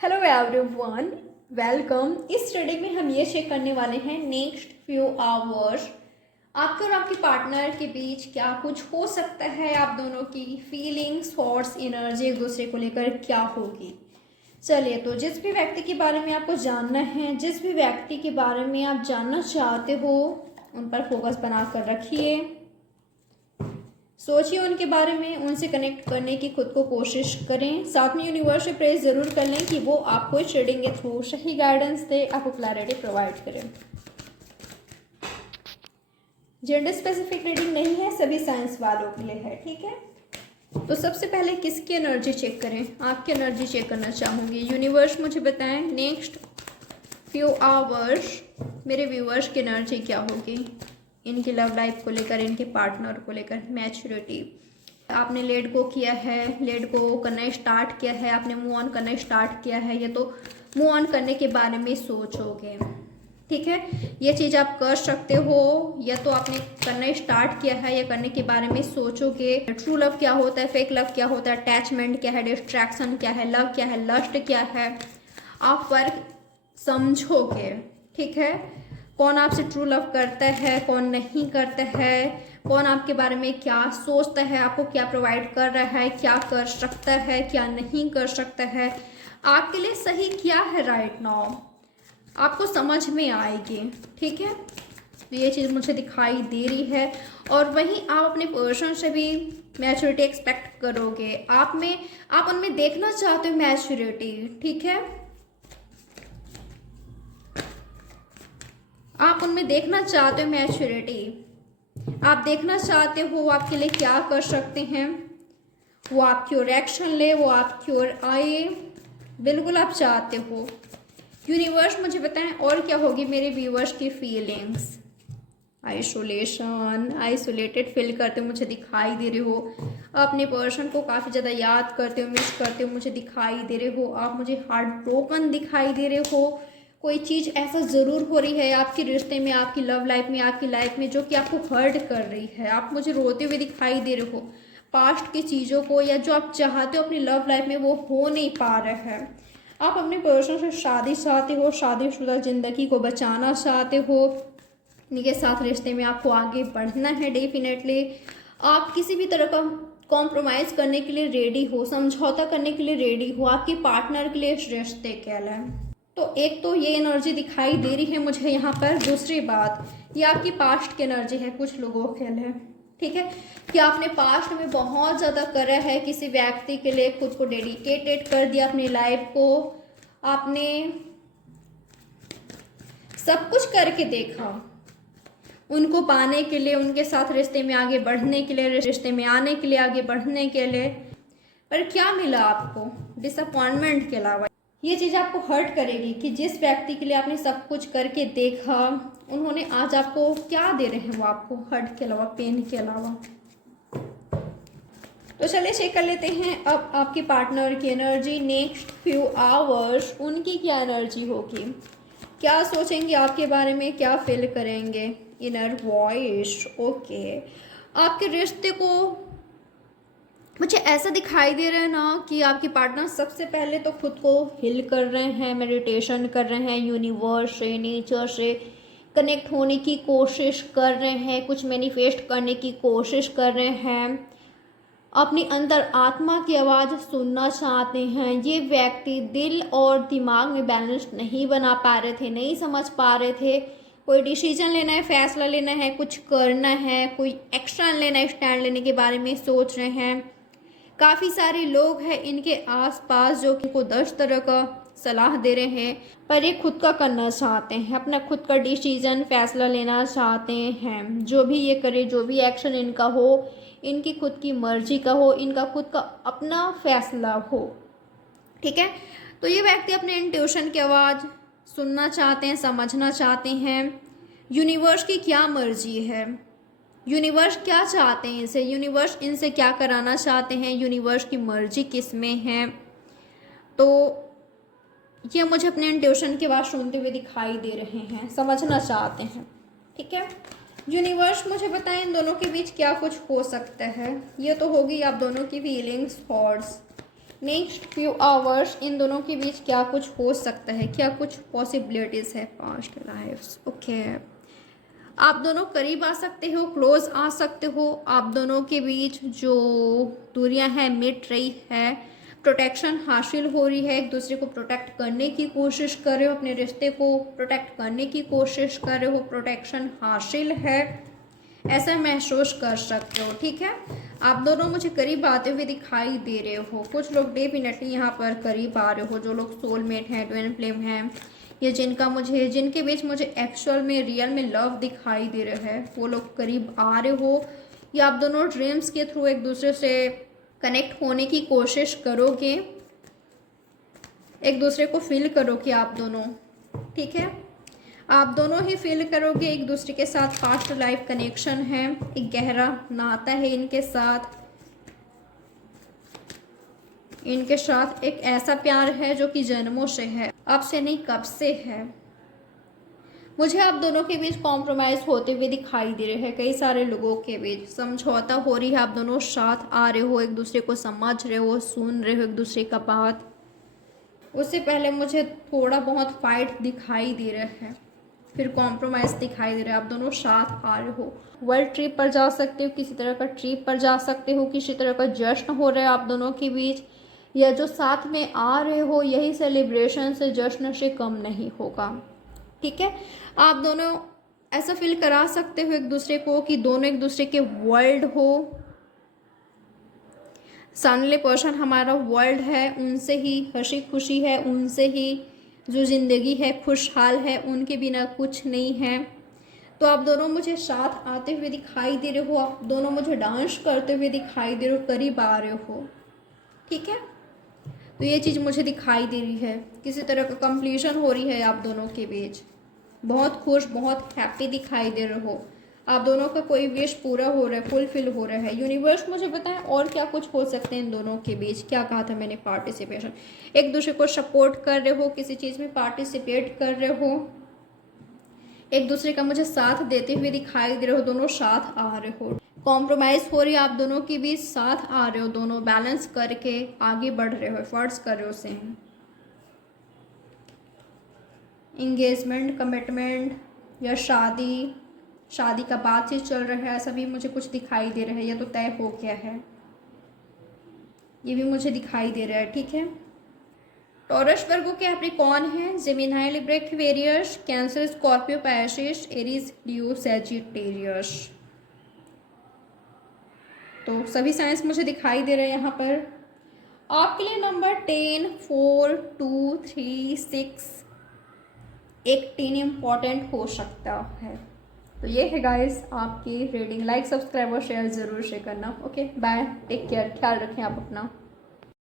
Hello everyone, welcome. इस study में हम ये चेक करने वाले हैं नेक्स्ट फ्यू आवर्स आपके और आपके पार्टनर के बीच क्या कुछ हो सकता है, आप दोनों की फीलिंग्स, थॉट्स, एनर्जी एक दूसरे को लेकर क्या होगी। चलिए, तो जिस भी व्यक्ति के बारे में आपको जानना है, जिस भी व्यक्ति के बारे में आप जानना चाहते हो, उन पर फोकस बनाकर रखिए। सोचिए उनके बारे में, उनसे कनेक्ट करने की खुद को कोशिश करें। साथ में यूनिवर्स से प्रेयर ज़रूर कर लें कि वो आपको इस रीडिंग के थ्रू सही गाइडेंस दे, आपको क्लैरिटी प्रोवाइड करें। जेंडर स्पेसिफिक रीडिंग नहीं है, सभी साइंस वालों के लिए है, ठीक है। तो सबसे पहले किसकी एनर्जी चेक करें? आपकी एनर्जी चेक करना चाहूँगी। यूनिवर्स मुझे बताएं नेक्स्ट फ्यू आवर्स मेरे व्यूअर्स की एनर्जी क्या होगी, इनकी लव लाइफ को लेकर, इनके पार्टनर को लेकर, मैच्योरिटी। आपने लेट गो किया है, लेट गो करना स्टार्ट किया है, आपने मूव ऑन करना स्टार्ट किया है, या तो मूव ऑन करने के बारे में सोचोगे, ठीक है। ये चीज़ आप कर सकते हो, या तो आपने करना स्टार्ट किया है या करने के बारे में सोचोगे। ट्रू लव क्या होता है, फेक लव क्या होता है, अटैचमेंट क्या है, डिस्ट्रैक्शन क्या है, लव क्या है, लस्ट क्या है, आप फर्क समझोगे, ठीक है। कौन आपसे ट्रू लव करता है, कौन नहीं करता है, कौन आपके बारे में क्या सोचता है, आपको क्या प्रोवाइड कर रहा है, क्या कर सकता है, क्या नहीं कर सकता है, आपके लिए सही क्या है राइट नाउ, आपको समझ में आएगी, ठीक है। तो ये चीज़ मुझे दिखाई दे रही है। और वहीं आप अपने पर्सन से भी मैच्योरिटी एक्सपेक्ट करोगे। आप उनमें देखना चाहते हो मैच्योरिटी, ठीक है। आप उनमें देखना चाहते हो मैच्योरिटी, आप देखना चाहते हो वो आपके लिए क्या कर सकते हैं, वो आपकी ओर एक्शन ले, वो आपकी ओर आए, बिल्कुल आप चाहते हो। यूनिवर्स मुझे बताएं और क्या होगी मेरे व्यूवर्स की फीलिंग्स। आइसोलेशन, आइसोलेटेड फील करते हो मुझे दिखाई दे रहे हो, अपने पर्सन को काफ़ी ज़्यादा याद करते हो, मिस करते हो मुझे दिखाई दे रहे हो, आप मुझे हार्ट ब्रोकन दिखाई दे रहे हो। कोई चीज़ ऐसा ज़रूर हो रही है आपके रिश्ते में, आपकी लव लाइफ में, आपकी लाइफ में, जो कि आपको हर्ट कर रही है। आप मुझे रोते हुए दिखाई दे रहे हो, पास्ट की चीज़ों को, या जो आप चाहते हो अपनी लव लाइफ में वो हो नहीं पा रहा है। आप अपने पर्सन से शादी चाहते हो, शादीशुदा ज़िंदगी को बचाना चाहते हो, इनके साथ रिश्ते में आपको आगे बढ़ना है। डेफिनेटली आप किसी भी तरह का कॉम्प्रोमाइज़ करने के लिए रेडी हो, समझौता करने के लिए रेडी हो, आपके पार्टनर के लिए इस रिश्ते के लिए। तो एक तो ये एनर्जी दिखाई दे रही है मुझे यहाँ पर। दूसरी बात, ये आपकी पास्ट की एनर्जी है कुछ लोगों के लिए, ठीक है, कि आपने पास्ट में बहुत ज़्यादा करा है किसी व्यक्ति के लिए, खुद को डेडिकेटेड कर दिया अपनी लाइफ को, आपने सब कुछ करके देखा उनको पाने के लिए, उनके साथ रिश्ते में आगे बढ़ने के लिए, रिश्ते में आने के लिए, आगे बढ़ने के लिए, पर क्या मिला आपको? डिसअपॉइंटमेंट के अलावा। ये चीज़ आपको हर्ट करेगी कि जिस व्यक्ति के लिए आपने सब कुछ करके देखा, उन्होंने आज आपको क्या दे रहे हैं, वो आपको हर्ट के अलावा, पेन के अलावा। तो चलिए चेक कर लेते हैं अब आपके पार्टनर की एनर्जी नेक्स्ट फ्यू आवर्स, उनकी क्या एनर्जी होगी, क्या सोचेंगे आपके बारे में, क्या फील करेंगे। Inner voice, okay. आपके रिश्ते को मुझे ऐसा दिखाई दे रहा है ना कि आपके पार्टनर सबसे पहले तो खुद को हील कर रहे हैं, मेडिटेशन कर रहे हैं, यूनिवर्स से, नेचर से कनेक्ट होने की कोशिश कर रहे हैं, कुछ मैनिफेस्ट करने की कोशिश कर रहे हैं, अपनी अंतर आत्मा की आवाज़ सुनना चाहते हैं। ये व्यक्ति दिल और दिमाग में बैलेंस नहीं बना पा रहे थे, नहीं समझ पा रहे थे, कोई डिसीजन लेना है, फैसला लेना है, कुछ करना है, कोई एक्शन लेना है, स्टैंड लेने के बारे में सोच रहे हैं। काफ़ी सारे लोग हैं इनके आसपास जो कि इनको 10 तरह का सलाह दे रहे हैं, पर ये खुद का करना चाहते हैं, अपना खुद का डिसीजन, फैसला लेना चाहते हैं। जो भी ये करे, जो भी एक्शन इनका हो, इनकी खुद की मर्जी का हो, इनका खुद का अपना फैसला हो, ठीक है। तो ये व्यक्ति अपने इंट्यूशन की आवाज़ सुनना चाहते हैं, समझना चाहते हैं यूनिवर्स की क्या मर्जी है, यूनिवर्स क्या चाहते हैं इनसे, यूनिवर्स इनसे क्या कराना चाहते हैं, यूनिवर्स की मर्जी किस में है। तो ये मुझे अपने इंट्यूशन की बात सुनते हुए दिखाई दे रहे हैं, समझना चाहते हैं, ठीक है। यूनिवर्स मुझे बताएं इन दोनों के बीच क्या कुछ हो सकता है। ये तो होगी आप दोनों की feelings, thoughts, next few hours in दोनों के बीच क्या कुछ हो सकता है, क्या कुछ पॉसिबिलिटीज़ है पास्ट लाइफ्स। ओके, आप दोनों करीब आ सकते हो, क्लोज आ सकते हो। आप दोनों के बीच जो दूरियां हैं मिट रही है, प्रोटेक्शन हासिल हो रही है, एक दूसरे को प्रोटेक्ट करने की कोशिश कर रहे हो, अपने रिश्ते को प्रोटेक्ट करने की कोशिश कर रहे हो, प्रोटेक्शन हासिल है, ऐसा महसूस कर सकते हो। ठीक है, आप दोनों मुझे करीब आते हुए दिखाई दे रहे हो। कुछ लोग डेफिनेटली यहाँ पर करीब आ रहे हो, जो लोग सोलमेट हैं, ट्विन फ्लेम हैं, या जिनके बीच मुझे एक्चुअल में रियल में लव दिखाई दे रहा है, वो लोग करीब आ रहे हो। या आप दोनों ड्रीम्स के थ्रू एक दूसरे से कनेक्ट होने की कोशिश करोगे, एक दूसरे को फील करोगे आप दोनों। ठीक है, आप दोनों ही फील करोगे एक दूसरे के साथ पास्ट लाइफ कनेक्शन है, एक गहरा नाता है इनके साथ एक ऐसा प्यार है जो कि जन्मों से है, अब से नहीं कब से है। मुझे आप दोनों के बीच कॉम्प्रोमाइज़ होते हुए दिखाई दे रहे हैं, कई सारे लोगों के बीच समझौता हो रही है, आप दोनों साथ आ रहे हो, एक दूसरे को समझ रहे हो, सुन रहे हो एक दूसरे का बात। उससे पहले मुझे थोड़ा बहुत फाइट दिखाई दे रहा है, फिर कॉम्प्रोमाइज़ दिखाई दे रहा है, आप दोनों साथ आ रहे हो। वर्ल्ड ट्रिप पर जा सकते हो, किसी तरह का ट्रिप पर जा सकते हो, किसी तरह का जश्न हो रहा है आप दोनों के बीच, या जो साथ में आ रहे हो यही सेलिब्रेशन से जश्न से कम नहीं होगा। ठीक है, आप दोनों ऐसा फील करा सकते हो एक दूसरे को कि दोनों एक दूसरे के वर्ल्ड हो। सामने पर्सन हमारा वर्ल्ड है, उनसे ही हंसी खुशी है, उनसे ही जो ज़िंदगी है खुशहाल है, उनके बिना कुछ नहीं है। तो आप दोनों मुझे साथ आते हुए दिखाई दे रहे हो, आप दोनों मुझे डांस करते हुए दिखाई दे रहे हो, करीब आ रहे हो। ठीक है, तो ये चीज़ मुझे दिखाई दे रही है, किसी तरह का कंप्लीशन हो रही है आप दोनों के बीच। बहुत खुश, बहुत हैप्पी दिखाई दे रहे हो, आप दोनों का कोई विश पूरा हो रहा है, फुलफिल हो रहा है। यूनिवर्स मुझे बताएं और क्या कुछ हो सकते हैं इन दोनों के बीच। क्या कहा था मैंने, पार्टिसिपेशन, एक दूसरे को सपोर्ट कर रहे हो, किसी चीज़ में पार्टिसिपेट कर रहे हो, एक दूसरे का मुझे साथ देते हुए दिखाई दे रहे हो, दोनों साथ आ रहे हो। कॉम्प्रोमाइज़ हो रही है आप दोनों के बीच, साथ आ रहे हो, दोनों बैलेंस करके आगे बढ़ रहे हो, एफर्ट्स कर रहे हो सेम। इंगेजमेंट, कमिटमेंट या शादी का बातचीत चल रहा है, ऐसा भी मुझे कुछ दिखाई दे रहा है, या तो तय हो गया है, ये भी मुझे दिखाई दे रहा है। ठीक है, टॉरस, वर्गो, कैप्रिकॉर्न है, Gemini, Libra, Aquarius, Cancer, Scorpio, Pisces, Aries, Leo, Sagittarius. तो सभी साइंस मुझे दिखाई दे रहे हैं यहाँ पर। आपके लिए नंबर 10, 4, 2, 3, 6, 18 इम्पॉर्टेंट हो सकता है। तो ये है गाइस आपकी रीडिंग। लाइक, सब्सक्राइब और शेयर ज़रूर से करना। ओके, बाय, टेक केयर, ख्याल रखें आप अपना।